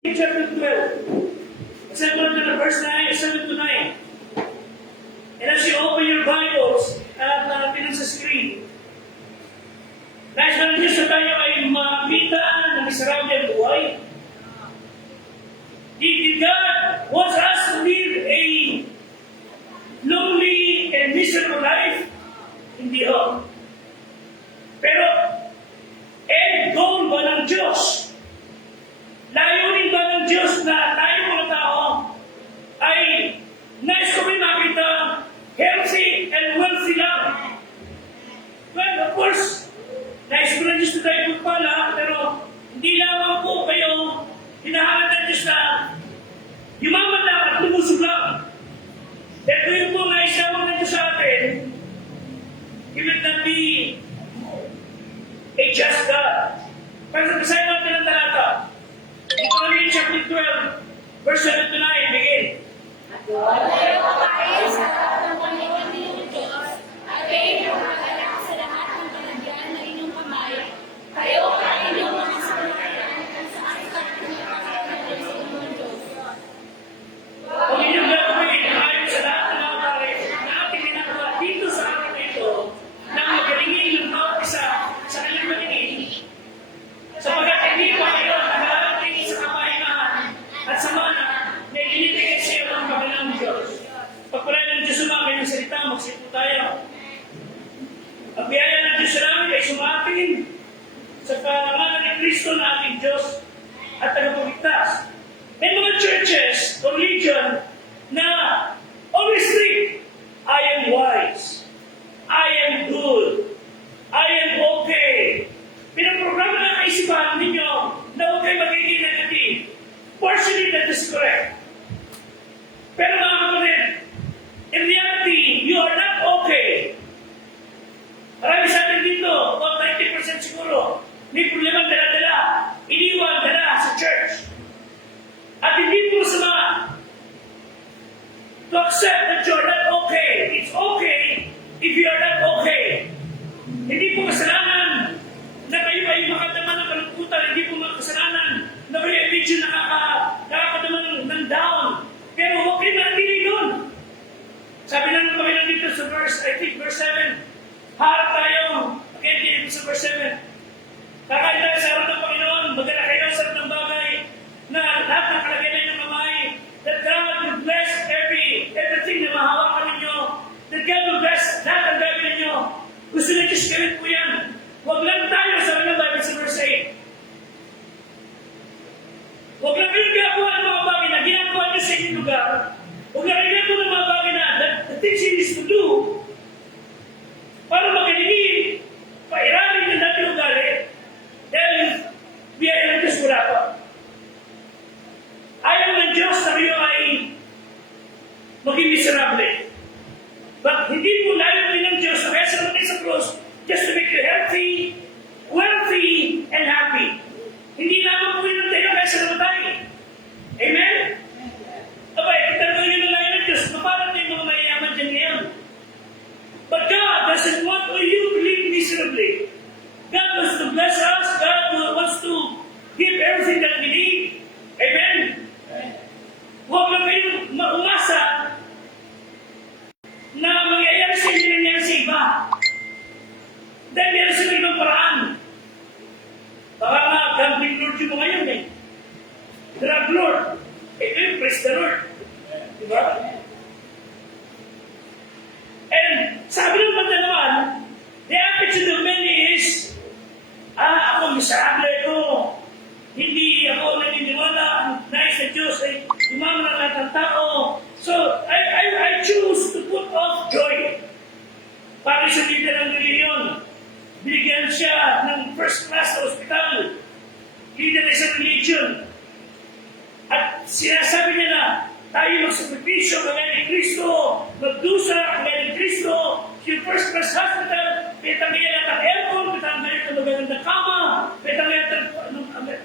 Chapter 12. Except for the verse 9, 7 to 9. And as you open your Bibles at pinag sa screen, nais na Diyos na tayo ay makita ng Israel ang buhay. If God wants us to live a lonely and miserable life, hindi ho. Pero, end goal ba ng Diyos? Layunin ba ng Diyos na tayo mga tao ay nais ko rin makita healthy and wealthy lang? Well, of course, nais ko ng Diyos na tayo pagpala, pero hindi lamang po kayo hinahanap ng Diyos na yumaman lang at lumusog lang. Dahil kung yun po nais lamang ng Diyos sa atin, He will not be a just God. Pero basahin natin ang talata. Deuteronomy chapter 12, verse 7 to 9, begin. At huwag kayo makain sa lahat ng Panginoon ninyong Diyos, at kayo mag-alala sa lahat ng kalagyan na inyong kamay, kayo at inyong mga sambahayan at sa asat ng nakakalaga sa inyong Diyos. Kung inyong gagawin ayon sa lahat ng mga bagay na ating ginagawa dito sa araw na ito, nang magalingin ng bawat isa sa kanyang makinig, sapagkat hindi pa kayo nagarating sa kapahingahan at sa mana na ilinibigay sa iyo ng Panginoong Diyos. Pagpalain ng Diyos umakin ng salita, magsipo tayo. Ang biyaya ng Diyos sa namin ay sumating sa pangalan ni Kristo na ating Diyos at tagapagligtas. May mga churches o religion na always think, I am wise, I am good, I am okay. Pinaprograma na kaisipan ninyo na huwag kayo magiging negative. Partially, that is correct. Pero mga kapatid, in reality, you are not okay. Marami sa atin dito, about 90% siguro, may problema dala-dala, iniwan dala sa church. At hindi po masama to accept that you are not okay. It's okay if you are not okay. Hindi po kasalanan na kayo ay makadama ng kalungkutan, hindi po makasalanan na kayo ay medyo nakakadama ng down. Pero huwag kayo manatili doon. Sabi lang kami lang dito sa verse, I think verse 7, harap tayo, again dito sa verse 7, kakain tayo sa harap ng Panginoon, magana kayo sa harap ng bagay, na lahat ng kalagayan ng kamay, that God will bless everything na mahawakan ninyo, that God will bless lahat ng gagawin ninyo. Gusto na Diyos gawin po yan. Huwag lang tayo, sabi ng Bible sa verse 8. Huwag lang kayong ginagawa ng mga bagay na ginagawa niyo sa inyong lugar. Huwag lang kayong ginagawa ng mga bagay na the things He needs to do para magaling pairamin ng dating ugali. Dahil biyaya ng Diyos wala pa. Ayaw ng Diyos na kayo ay maging miserable. But hindi po layunin ng Diyos na kaya sa natin sa cross just to make you healthy, wealthy, and happy. Hindi lamang po yun ang tayo kaya sa namatay. Amen? Abay, itanong nyo ng layo ng Diyos, paano tayo mga mayayaman dyan ngayon? But God doesn't want you to live miserably. God wants to bless us. God wants to give everything that we need. Amen? Huwag lang kayong umasa na mangyayari sa inyo nangyayari sa iba. Dahil meron sa ibang paraan. Baka nga, gambling Lord yung mga yun eh. Drug Lord. Ito yung praise the Lord. Diba? And sabi ng banda naman, the attitude of many is, ako miserable ko. Hindi ako naniniwala. Ang nais na Diyos ay umaman ng lahat ng tao. So, I choose to put off joy. Para sa leader ng reliyon, binigyan siya ng first class sa hospital. Leader ng isang religion. At sinasabi niya na, tayo magsakripisyo kagaya ni Kristo, magdusa kagaya ni Kristo, yung first class hospital, petanggayan natin ang aircon, petanggayan natin ang magandang kama, petanggayan natin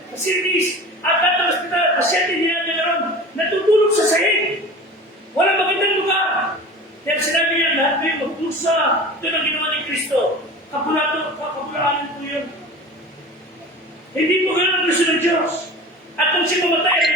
facilities, at lahat ng hospital, pasyente hindi natin naroon, natutulog sa sahig. Walang magandang lugar. Kaya sinabi niya, lahat kayo magdusa, ito ang ginawa ni Kristo. Kapulahanin po yun. Hindi po ganun ang gusto ng Diyos. At kung siya mamatay,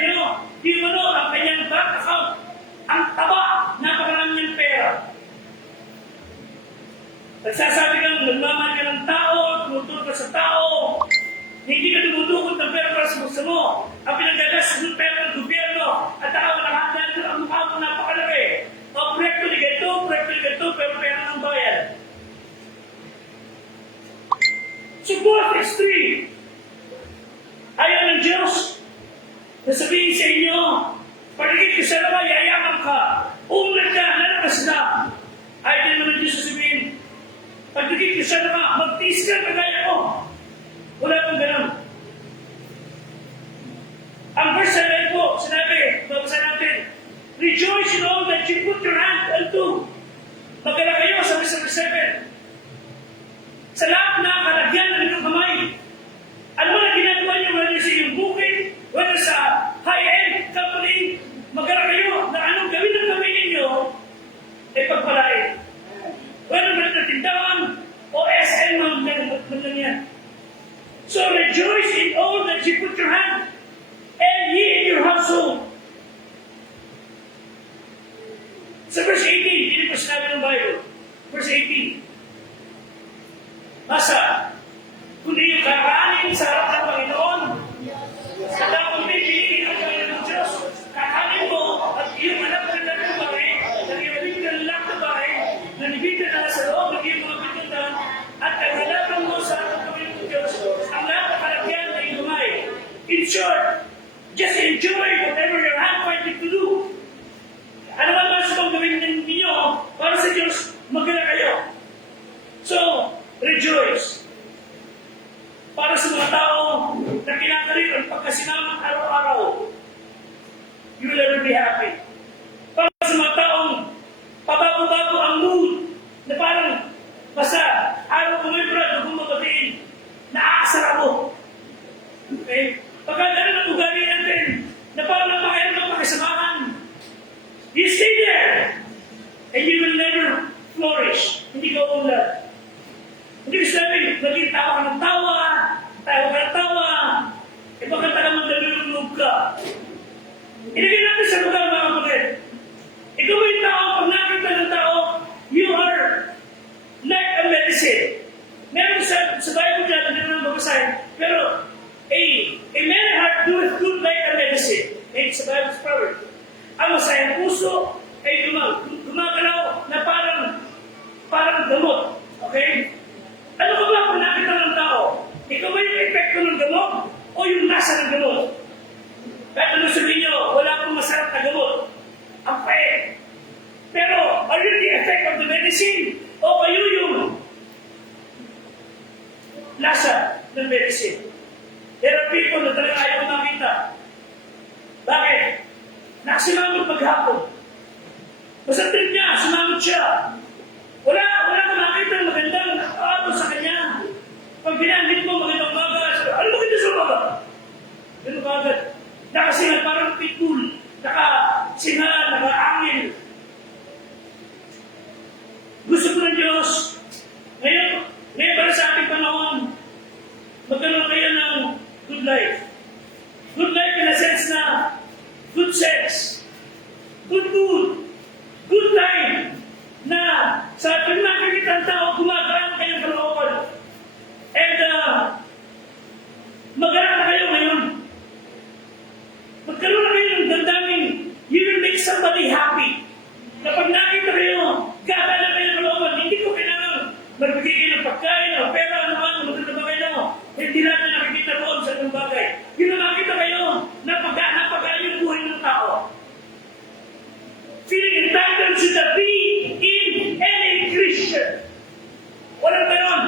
So both extreme. Ayaw ng Diyos na sabihin sa inyo, pagiging kasalawa, yayaman ka, umulan ka, lalakas na. Ayaw din naman Diyos sasabihin, pagiging kasalawa, magtiis ka, kagaya ko. Wala pong ganun. Ang verse 7 po, sinabi, babasa natin, rejoice in all that you put your hand unto. Magkala kayo sa verse 7. Sa lahat na kalagyan ng inyong kamay. Ano na ginagawa niyo, whether sa inyong bukid, whether sa high-end company, magkala kayo na anong gawin ng kamay ninyo, ay pagpalain. Whether na tindahan o SM man lang yan. So rejoice in all that you put your hand, and ye in your household. Sa verse 18, hindi ko sinabi ng Bible. Verse 18. Masa, kundi yung kakanin sa harap ng Panginoon, sa tapong pipiliin ng Panginoon Diyos, kakanin mo at iyong anak na lalabay, na iyong na lalabay, na nibigyan na sa loob ng iyong mga pinuntan, at kaghalapan mo sa harap ng Panginoon Diyos, ang lahat ng kalagyan na inumay. In short, just enjoy whatever your hand finds to do. Ano man mas kung gawin ninyo para sa Diyos, magana kayo. So, rejoice. Para sa mga tao na kinakarit ang pagkasinamang araw-araw, you will never be happy. Para sa mga taong pabago-bago ang mood, na parang basta araw kumibra, dugo magatiin, naaasar ako. Okay? Pagka ganun ang ugali natin, na parang napakailan ng pakisamahan, you stay there, and you will never flourish. Hindi ka umunlad. Hindi ko sabi, naging tawa ka ng tawa, e baka tagamang nalulog ka. Ilagay natin sa lugar, mga kapatid. Ikaw yung tao, pag nakita ng tao, you are like a medicine. Meron sa Bible dyan, hindi naman mabasahin, pero a merry heart doeth good like a medicine. It's a Bible's proverb. Ang masayang puso ay gumagalaw na parang gamot. Okay? Ano ka ba kung nakita ng tao? Ikaw ba yung epekto ng gamot o yung nasa ng gamot? Kahit ano sabihin nyo, wala pong masarap na gamot. Ang pait. Pero, are you the effect of the medicine? O kayo yung lasa ng medicine? There are people na talaga ayaw makita. Bakit? Nakasimamot maghapon. Basta trip niya, sumamot siya. Wala ka makita ng magandang nakaato sa kanya. Pag ginamit mo magandang umaga, ano maganda sa umaga? Ganun ka agad. Nakasingal parang pitbull. Nakasingal, nakaangil. Gusto ko ng Diyos. Ngayon para sa ating panahon, magkaroon kayo ng good life. Good life in a sense na good sex, good food, good time, na sa pag nakikita ng tao, gumagaan kayong kalooban. And mag-aral na kayo ngayon. Magkaroon na kayo ng damdaming, you will make somebody happy. Na pag nakita kayo, gagaan na kayo ng kalooban, hindi ko kailangan magbigay kayo ng pagkain, o pera, ano man, maganda ba kayo? Hindi natin nakikita roon sa itong bagay. Yun na nakita kayo na pagkaan yung buhay ng tao. Feeling entitled should not be in any Christian. Walang ganon.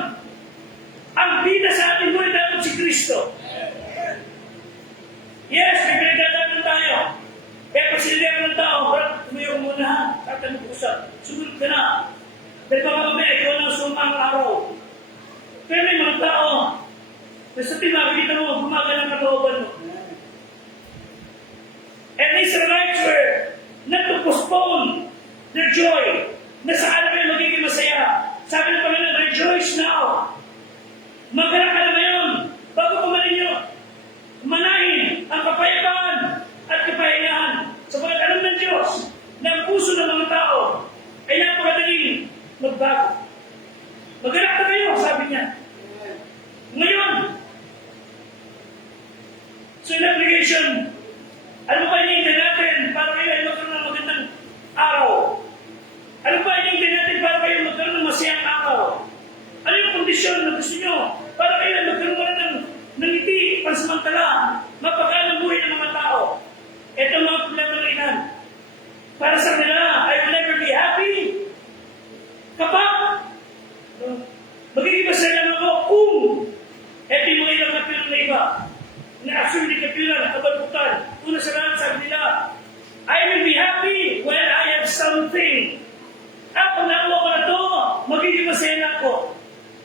Ang bida sa ating buhay dapat si Kristo. Yes, may pinagdadaanan tayo. Kaya pag sinilera ng tao, tumayo muna ha, tatanong usap. Sumunod ka na. Dahil baka mamaya, ikaw na sumang araw. Pero may mga tao, basta pinakita mo, gumagana ng kalooban mo. And Israelites were not to postpone their joy. Nasaan na kayo magiging masaya? Sabi ng Panginoon, rejoice now. Magana ka na ngayon. Bago kumanin nyo, manahin ang kapayapaan at kapahingahan. Sabagat alam ng Diyos na ang puso ng mga tao ay napakadaling magbago. Magana ka kayo, sabi niya. Ngayon, so in application, ano ba hinihintay natin para kayo ay magkaroon ng magandang araw? Ano ba hinihintay natin para kayo magkaroon ng masayang araw? Ano yung kondisyon na gusto nyo para ayan, magkaroon ka ng ngiti, pansamantala, mapagaan ang buhay ng mga tao. Ito ang mga problema ng ilan. Para sa kanila, I will never be happy. Kapag, magiging masaya lang ako kung ito yung mga ilang kapila na iba. Na actually kapila na kabalbutan. Una sa lahat, sabi nila, I will be happy when I have something. At pag nakuha ko na ito, magiging masaya na ako.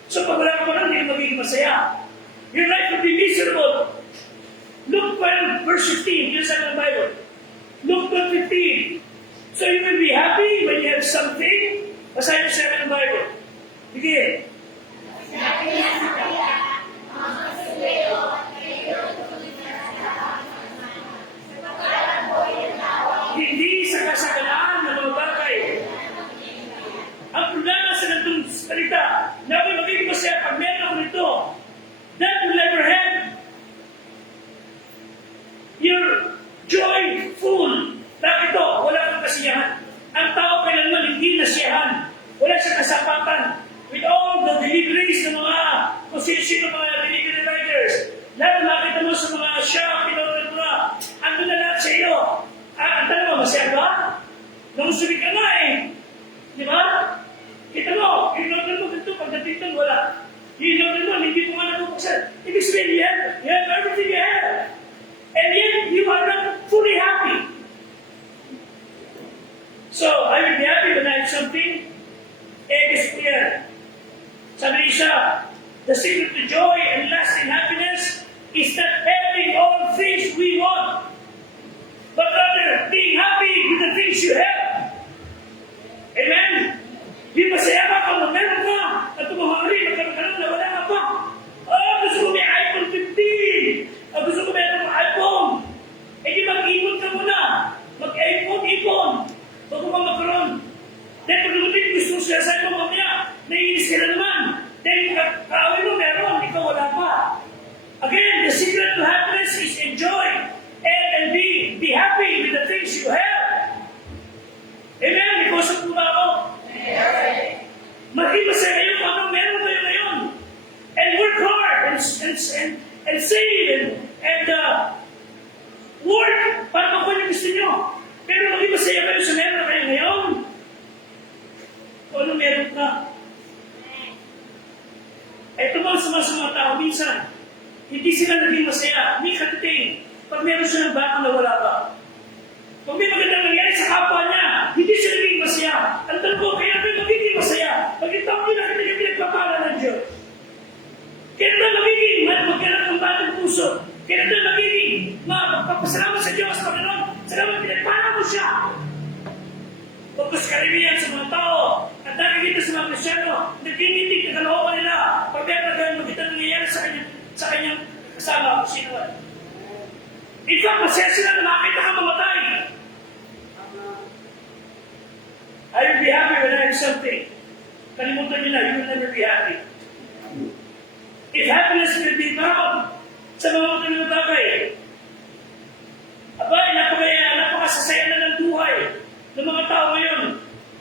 So pag wala ka pa lang, hindi ka magiging masaya. Your life will be miserable. Luke 12, verse 15, yun sa ng Bible. Luke 12:15. So you will be happy when you have something. Basahin siya ng Bible. Sige. Sabi niya sa kaya, mga kasuleyo at kayo tuloy na sa pagkalan ko yung tawag. Hindi sa kasaganaan ng mga bagay. Ang problema sa nandun salita, na ako'y magiging masaya pag meron ako nito. That will never have your joy full. Bakit ito? Wala kang kasiyahan. Ang tao kailanman hindi nasiyahan. Wala siyang kasapatan. With all the deliveries ng mga position ng mga delivery riders, lahat makita mo sa mga shop, pinawala mo na, ando na lahat sa iyo. Ang tanong mo, masaya ba? Namusubik ka nga eh. Di ba? Kita mo, in-order mo ganito, pagdating doon, wala. In-order mo, hindi mo nga nabubuksan. Ibig sabihin, you have everything you have. And yet, you are not fully happy. So, I will be happy when I have something. It is clear. Sabi siya, the secret to joy and lasting happiness is not having all things we want, but rather being happy with the things you have. Amen? Di masaya ka kung meron ka at tumahari, magkaroon na wala ka pa. Oh, gusto ko may iPhone 15. Gusto ko meron ng iPhone. Eh di mag-ipon ka muna. Mag-iPhone. Bago ka magkaroon. Dahil pag lumating gusto siya sa iyo mamaya, naiinis ka na naman. Dahil kaawin mo meron, ikaw wala pa. Again, the secret to happiness is enjoy and be happy with the things you have. Amen? Because of ba ako? Maging masaya kayo kung anong meron kayo ngayon. And work hard and save and work para makuha yung gusto nyo. Pero maging masaya kayo sa meron na kayo ngayon. Kung ano meron ka. Ito mga sumasama tao, minsan, hindi sila naging masaya, hindi katiting. Pag meron siya ng baka na wala pa. Kung may magandang nangyari sa kapwa niya, hindi siya naging masaya. Ang tanong ko, kaya ba magiging masaya? Pag ito ako yung nakita niya pinagpapala ng Diyos. Kaya ito magiging magkaroon ng batang puso. Kaya ito magiging magpapasalamat sa Diyos, Panginoon. Salamat, pinagpala mo siya. Pagkas karamihan sa mga tao, at nakikita sa mga Krisyano, nagkinitig na kalooban nila. Pag meron magkita nangyayari sa kanyang kasama, kung sino man. In fact, masaya sila na makita ka mamatay. I will be happy when I have something. Kalimutan nyo na, you will never be happy. If happiness will be found sa mga mga bagay, abay, napakasasaya na ng buhay ng mga tao ngayon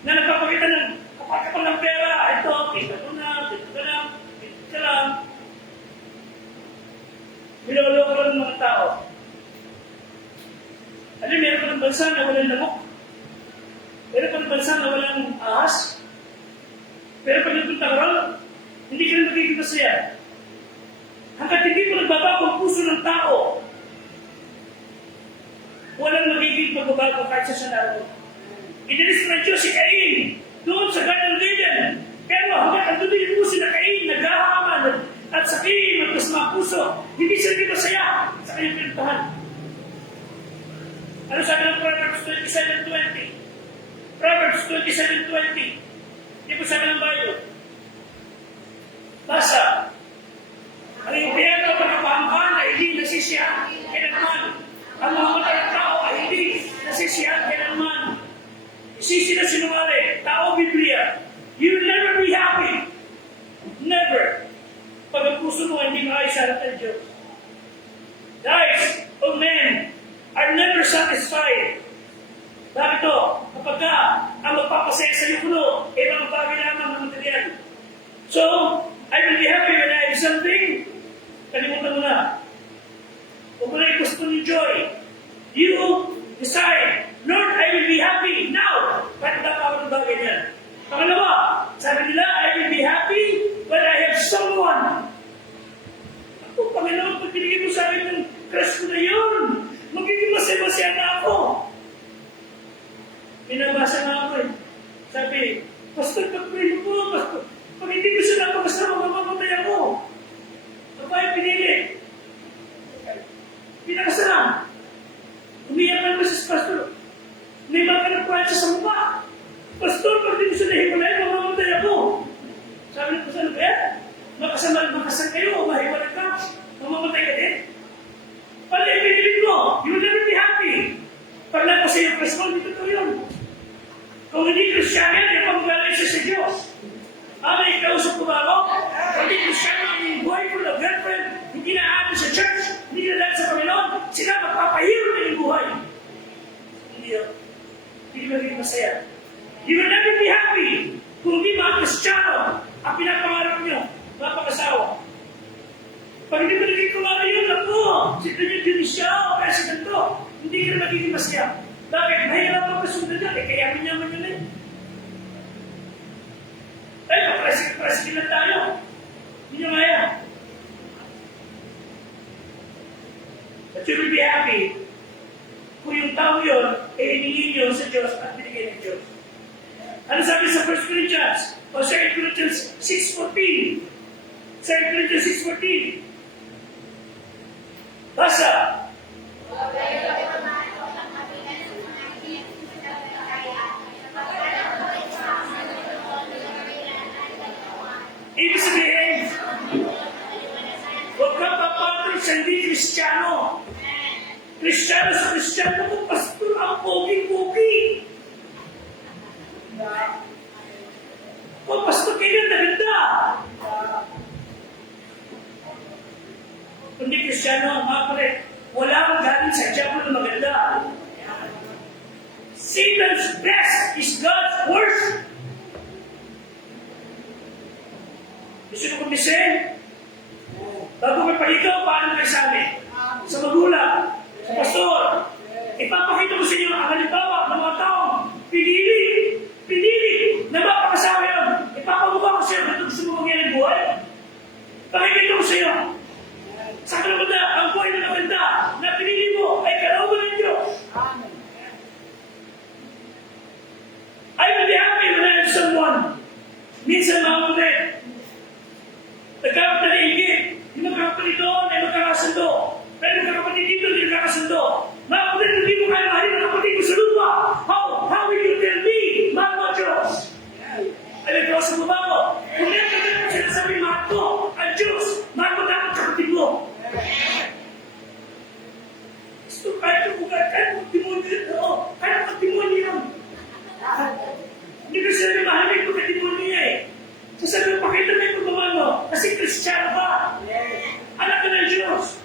na nagpapakita ng kapag ng pera, ito, kita ko na, dito ka lang, dito ka lang. Niloloko lang ng mga tao. Alam, meron pa ng bansa na walang lamok. Meron pa ng bansa na walang ahas. Pero pag nagpunta ka ron, hindi ka na magiging masaya. Hanggat hindi mo nagbabago ang puso ng tao, walang magiging pagbabago kahit sa sanaro. Inalis ng Diyos si Cain doon sa Garden of Eden. Pero hanggang ang doon yung puso na Cain, naghahaman at sakin, magkasama puso, hindi siya naging masaya sa kanyang pinuntahan. Ano sabi ng Proverbs 27:20? Proverbs 27:20. Hindi po sabi ng Bible. Basa. Ang impyerno at kapahangkan ay hindi nasisiyahan kailanman. Ang mga mata ng tao ay hindi nasisiyahan kailanman. Isisi na sinungaling, tao Biblia. You will never be happy. Never. Pag ang puso mo hindi maayos sa harap ng Diyos. Guys, oh men, are never satisfied. Bakit ito? Kapag ang magpapasaya sa iyo puno, mga bagay lamang ng material. So, I will be happy when I have you something? Kalimutan mo na. Huwag mo na i-gusto ni joy. You decide, Lord, I will be happy now. Kahit nakakawal ng bagay niyan. Pangalawa, sabi nila, I will be happy when I have someone. Ako, Panginoon, pag binigay mo sa akin yung crush ko na yun, magiging masaya-masaya na ako. Binabasa na ako eh. Sabi, Pastor, pag-pray mo, Pastor, pag hindi ko siya napakasama, mamamatay ako. Ano ba yung pinili? Pinakasalam. Umiyak ka naman sa Pastor. May mga nagpuan siya sa mukha. Pastor, pag hindi ko siya nahimulay, mamamatay ako. Sabi ko sa ano, makasal kayo, mahiwalay ka, mamamatay ka din. Pag ipinilip mo, you will never be happy. Pag lang ko sa iyo, Pastor, hindi totoo yun. Kung hindi Kristiyan yan, ikaw magaling siya sa Diyos. May kausap ko ba ako? Kung hindi Kristiyan yan, yung boyfriend o girlfriend, hindi na aamin sa church, hindi na dahil sa Panginoon, sila magpapahiro na yung buhay. Hindi yun. Hindi magiging masaya. You will never be happy kung hindi mga Kristiyano ang pinapangarap nyo, mga pag-asawa. Pag hindi mo naging kumara yun, ako, si Daniel siya, o kaya si ganito, hindi ka magiging masaya. Bakit? Mahirap ang kasundan yan, kaya minyaman yun eh. Papresik lang tayo. Hindi nyo kaya. But you will be happy kung yung tao yun, hiningin nyo sa Diyos at binigay ng Diyos. Ano sabi sa 1 Corinthians? O 2 Corinthians 6:14? 2 Corinthians 6:14. Basa. Ibig sabihin, huwag kang papatol sa hindi Kristiyano. Kristiyano sa Kristiyano mo, Pastor, ang pogi-pogi. O, Pastor, kailan na ganda? Kung di Kristiyano, mga pare, wala kang galing sa Diablo na maganda. Satan's best is God's worst. Gusto ko kumisin? Bago may paligaw, paano kayo sa amin? Sa magulang, sa pastor. Ipapakita ko sa inyo ang halimbawa ng mga taong pinili, na mapakasawa yun. Ipapamukha ko sa iyo kung gusto mo mangyari ng buhay. Pakikita ko sa iyo. Sa kanamanda, ang buhay na maganda na pinili mo ay kalooban ng Diyos. I will be happy when I have someone. Minsan mga kapatid, nagkaroon na naigit. Yung magkakapatid doon ay magkakasundo. Pero yung magkakapatid dito hindi magkakasundo. Mga kapatid, hindi mo kaya mahalin ang kapatid mo sa lupa. How will you tell me, mga Diyos? Ay, nagkawas mo ba ako? Kung meron ka na sinasabi, mahal ko, ang Diyos, mahal mo dapat kapatid mo. Gusto, kahit demonyo yun, kahit demonyo yun. Hindi ko sinabi, mahalin ko ka demonyo niya eh. So sabi mo, pakita mo yung pagbawa mo. Kasi Kristiyano ba? Anak ka ng Diyos.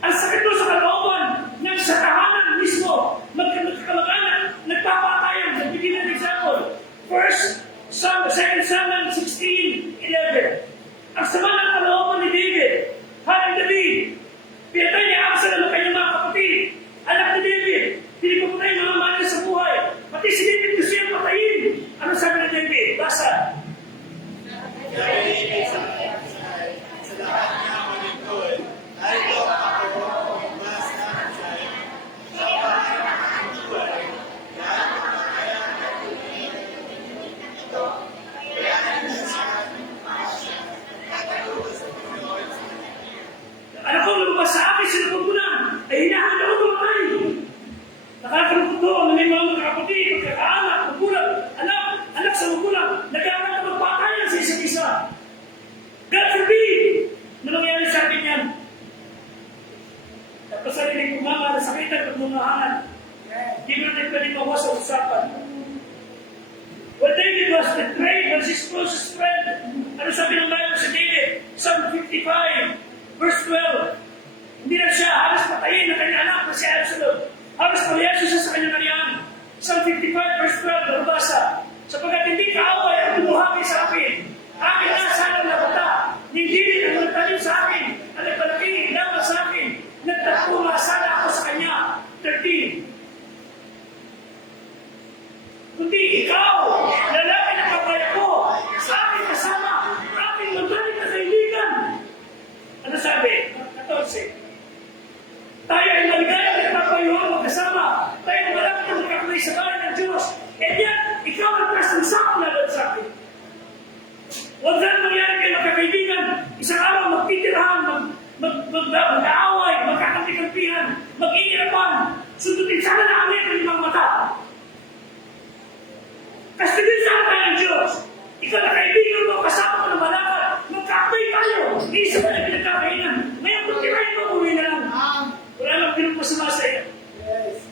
Ang sakit mo sa kalooban ng sa tahanan mismo. Magkamag-anak, nagpapatayan. Nagbigyan ng example. First, 2 Samuel 16:11. Ang sama ng kalooban ni David. Haring David. Pinatay niya Absalom ang kanyang mga kapatid. Anak ni David. Pinipapatay mga mahal sa buhay. Pati si David gusto niyang patayin. Ano sabi ni David? Basa. Anak ko, lumabas sa akin, sinapupunan. Ay, hinahanap ako tumatay. Nakakalungkot doon, may mga magkakapatid, magkakaanak, magulang, anak sa magulang, nagkakaroon ng magpatayan sa isa't isa. God forbid! Na nangyari sa akin yan. Tapos sa rinig ko, mama, nasakitan at mumahangan. Hindi mo natin pwede mawa sa usapan. When David was betrayed, was his closest friend. Ano sabi ng Bible sa David? Psalm 55, verse 12. Hindi na siya halos patayin na kanyang anak na si Absalom. Halos palayasin siya sa kanyang ariyan. Psalm 55, verse 12, nabasa. Sapagkat hindi kaaway ang tumuhagi sa akin. Akin na sana nabata. Hindi rin ang kaibigan. Kundi ikaw, lalaki na kabaya ko, sa aking kasama, aking magaling na kaibigan. Ano sabi? 14. Tayo ay maligaya at napayuhan magkasama. Tayo ay malapit na magkakamay sa bahay ng Diyos. And yet, ikaw ang prasangsakang laban sa akin. Huwag saan mangyari kayo magkakaibigan. Isang araw magtitirahan, mag-aaway, magkakampikampihan, mag-iirapan. Sundutin sana namin ang limang mata. Kastigin sana tayo ng Diyos. Ikaw na kaibigan mo, kasama ko ng malakad. Magkakamay tayo. Isa pa na pinagkakainan. Ngayon kung tirahin mo, uwi na lang. Wala lang pinagpasama sa iyo.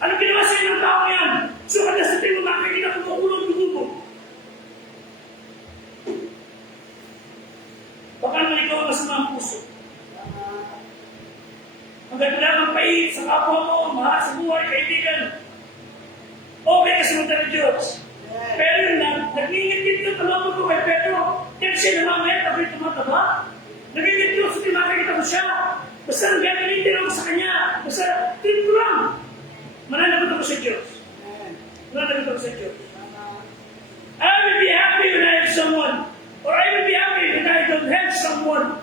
Ano ginawa sa iyo ng tao yan? So kada sa tingin mo makikita kumukulong dugo. Baka naman ikaw ang masama ang puso. Ang ganda ng pait sa kapwa mo, mahal sa buhay, kaibigan. Okay kasi mo ng Diyos. Pero yun lang, nagingit ka talaga ko kay Pedro. Kaya siya namamaya, tapos tumataba. Nagingit ko sa tinakakita mo siya. Basta nagagalitin ako sa kanya. Basta, tin ko lang. Mananagot ako sa Diyos. Mananagot ako sa Diyos. I will be happy when I have someone. Or I will be happy when I don't have someone.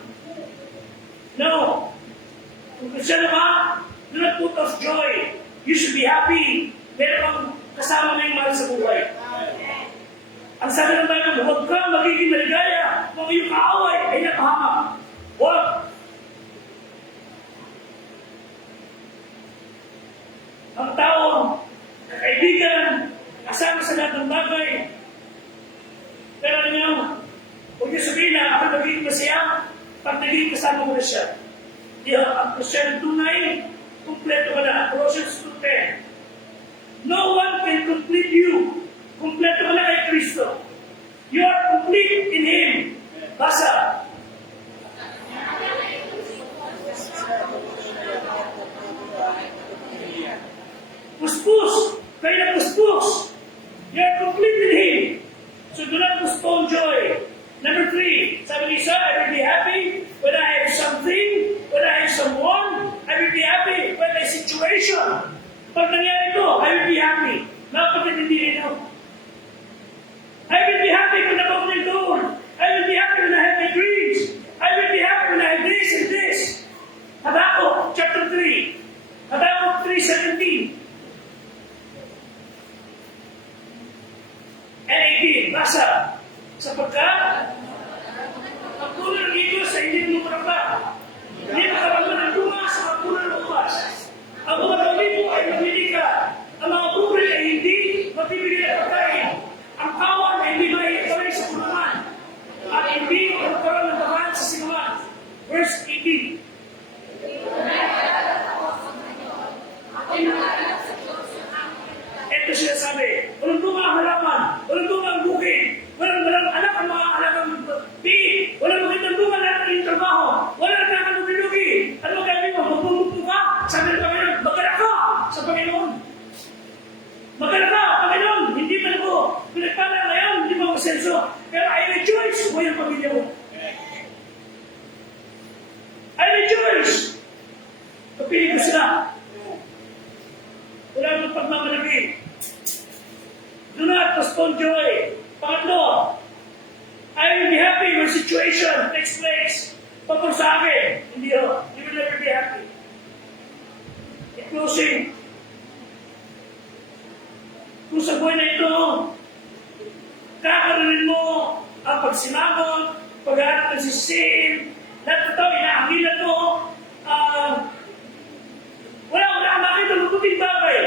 No. Kung Kristiyan ka, do not put off joy. You should be happy. Meron kang kasama na yung mahal sa buhay. Ang sabi ng Bible, huwag kang magiging maligaya kung iyong kaaway ay nakahamak. Huwag. Ang tao, kaibigan, kasama sa lahat ng bagay. Pero alam niyo, huwag niyo sabihin na ako magiging masaya pag naging kasama mo na siya. Ang Kristiyan tunay, kumpleto ka na. Colossians 2:10. No one can complete you. Kumpleto ka na kay Kristo. You are complete in Him. Basa. Puspus. Kayo na puspus. You are complete in Him. So do not postpone joy. Number 3, sabi ni Isa, I will be happy when I have something, when I have someone. I will be happy when I have situation. Pag nangyari ito, I will be happy. Napagkatindi ito. I will be happy when I have my goal. I will be happy when I have my dreams. I will be happy when I have this and this. Habakkuk, chapter 3. Habakkuk 3:17. And 18, basa. Sapagkat, ang puno ng igos ay hindi mo marapa. Hindi makapagman ng bunga sa mga puno ng upas. Ang mga kalibo ay mamilika. Ang mga bubri ay hindi mabibili ng pagkain. Ang kawan ay hindi maikawin sa punungan. At hindi magkaroon ng bahan sa sinuman. Verse 18. Ito siya sabi, walang bunga ang halaman, walang bunga ang bukid, walang anak ang mga alagang biig, walang magandang bunga lahat ng iyong trabaho, walang nagkakalugi-lugi. Ano gagawin mo? Magpumupo ka? Sabi ng Panginoon, magkala ka sa Panginoon. Magkala ka, Panginoon, hindi man ako pinagpala ngayon, hindi mo ako senso, pero I rejoice mo yung pamilya mo. I rejoice. Kapili ko sila. Wala nang pagmamalagi. Do not postpone joy. Pangatlo, I will be happy when situation takes place. Pagod sa akin, hindi ho. You will never be happy. In closing, kung sa buhay na ito, kakaroon mo ang pagsimangon, pag-aarap ng sisihin, lahat ito, inaangilan mo, wala kang makita mabuting bagay.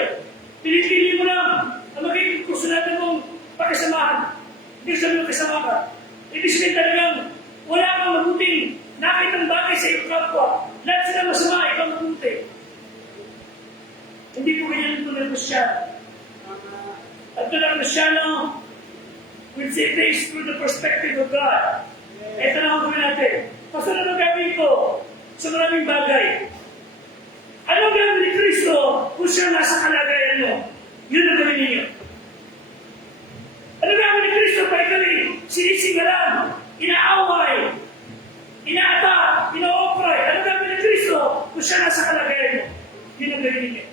Pinipili mo lang ang magiging kurso natin mong pakisamahan. Hindi sabihin mo kasama ka. Ibig sabihin talagang wala kang mabuting nakitang bagay sa iyong kapwa. Lahat sila masama, ikaw mabuti. Hindi po ganyan ito ng Kristiyan. At ito ng Kristiyan, we'll see things through the perspective of God. Ito na ang gawin natin. Paano na gagawin ko sa maraming bagay? Anong gawin ni Kristo kung siya nasa kalagayan mo? Yun ang gawin ninyo. Anong gawin ni Kristo pag ikali sinisigalan, inaaway, inaata, ino-offray? Anong gawin ni Kristo kung siya nasa kalagayan mo? Yun ang gawin ninyo.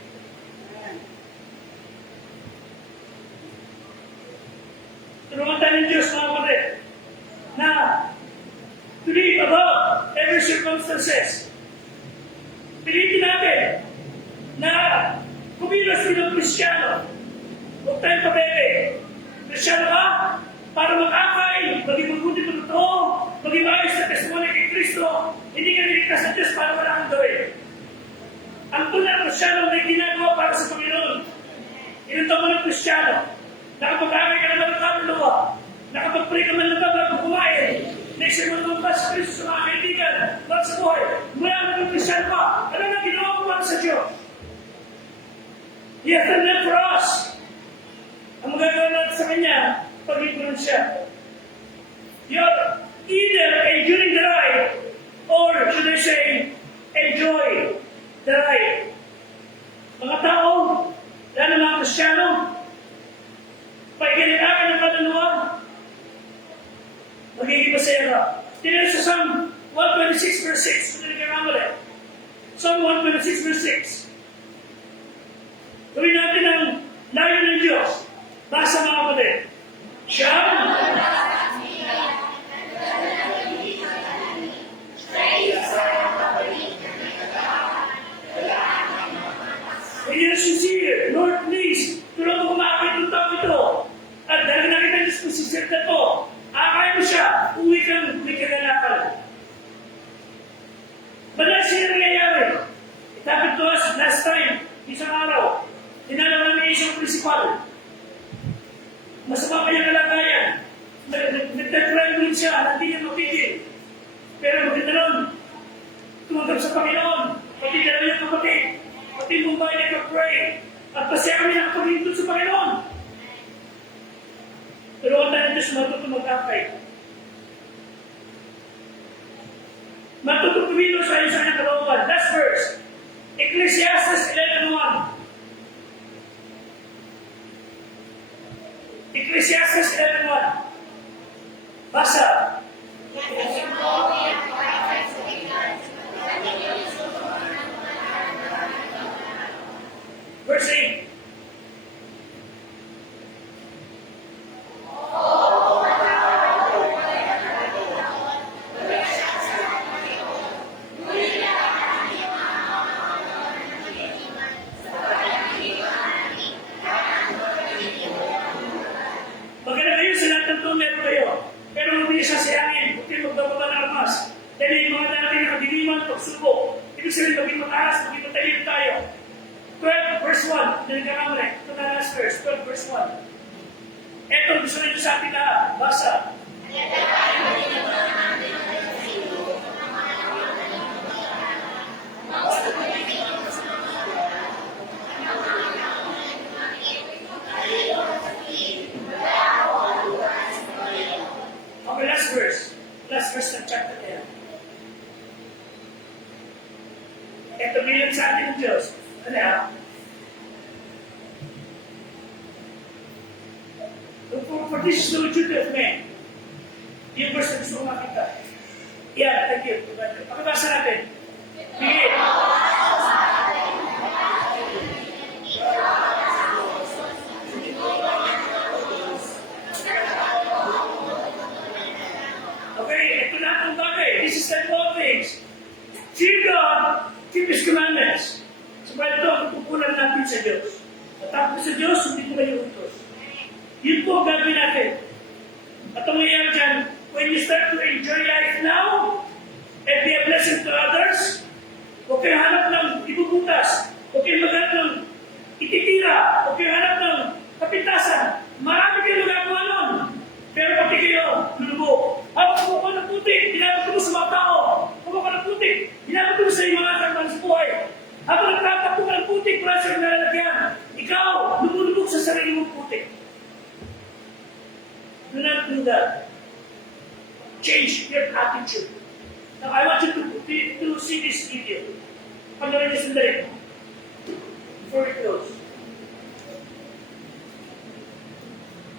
circumstances. Pilitin natin na kumilos bilang Kristiyano. Huwag tayong pabebe. Kristiyano ka para mag-akay, maging mabuti ng totoo, maging maayos na testimony kay Kristo. Hindi ka niligtas sa Diyos para wala kang gawin. Ang tunay na Kristiyano may ginagawa para sa Panginoon. Ilan taon mo ng Kristiyano? Nakapag-akay ka naman ng kaluluwa. Nakapag-pray ka man na ba bago kumain? Next time mo naman ba sa Kristo sa mga kaibigan? Ba't sa buhay? Mula mo ng Kristiyano ka. Ano na ginawa mo para sa Diyos? He has done that for us. Ang magagawa natin sa Kanya, pag-ipunan siya. You're either enduring the ride, or should I say, enjoy the ride. Mga tao, lalo mga Kristiyano, pag ginagawa ng kaluluwa, magiging masaya ka. Tingnan sa Psalm 126 verse 6, kung nagkakamali. Psalm 126 verse 6. Gawin natin ang layo ng Diyos. Basa mga kapatid. Siya, when you're sincere, Lord, please, tulong mo kumakit ng tao ito. At dahil nakita niyo sa sincere na ito, akay mo siya, uwi kang may kaganakal. Madalas siya nangyayari. It happened to us last time, isang araw. Dinala namin isang principal. Masama pa yung kalagayan. Nagtatrime rin siya, hindi niya mapigil. Pero maganda nun, tumanggap sa Panginoon, pati dalawa yung kapatid, pati Mumbai nagka-pray, at pasaya kami nakapagintod sa Panginoon. Pero ang tayo Diyos matuto mag-akay. Matuto tumilo sa kanyang kalooban. Last verse, Ecclesiastes 11:1. Ecclesiastes 11:1. Basa. Verse 8. Maganda kayo sa lahat ng ito, meron kayo. Pero hindi siya sayangin, huwag kayo magbababa ng armas. Dahil yung mga dati na kadiliman, pagsubok. Ibig sabihin, maging mataas, maging matalim tayo. 12 verse 1, nagkakamali. Ito na last verse, 12 verse 1. Ito, gusto nyo sa atin na, basa. Okay, last verse. Last verse ng chapter 10. Ito bilang sa atin ng Diyos. Ano yan? For this is the duty of man. Yung verse na gusto ko makita. Yeah, thank you. Pakibasa natin. Sige. Okay, ito na ang bagay. This is the all things. Fear God, keep His commandments. Sabay ito, ang pupunan natin sa Diyos. At tapos sa Diyos, hindi ko kayo utos. Yun po ang gagawin natin. At ang mangyayari dyan, when you start to enjoy life now, and be a blessing to others, huwag kayo hanap ng ibubutas, huwag kayo maghanap ng ititira, huwag kayo hanap ng kapintasan. Marami kayo magagawa nun. Pero pati kayo, lulubog. Habang kumukuha ng putik, ginagawa mo sa mga tao. Kumukuha ng putik, ginagawa mo sa iyong mga karman sa buhay. Habang nagtatapo ka ng putik, wala siyang nalalagyan. Ikaw, lumulubog sa sarili mong putik. Do not do that. Change your attitude. Now, I want you to see this video. Panorin niyo sandali. Before we close.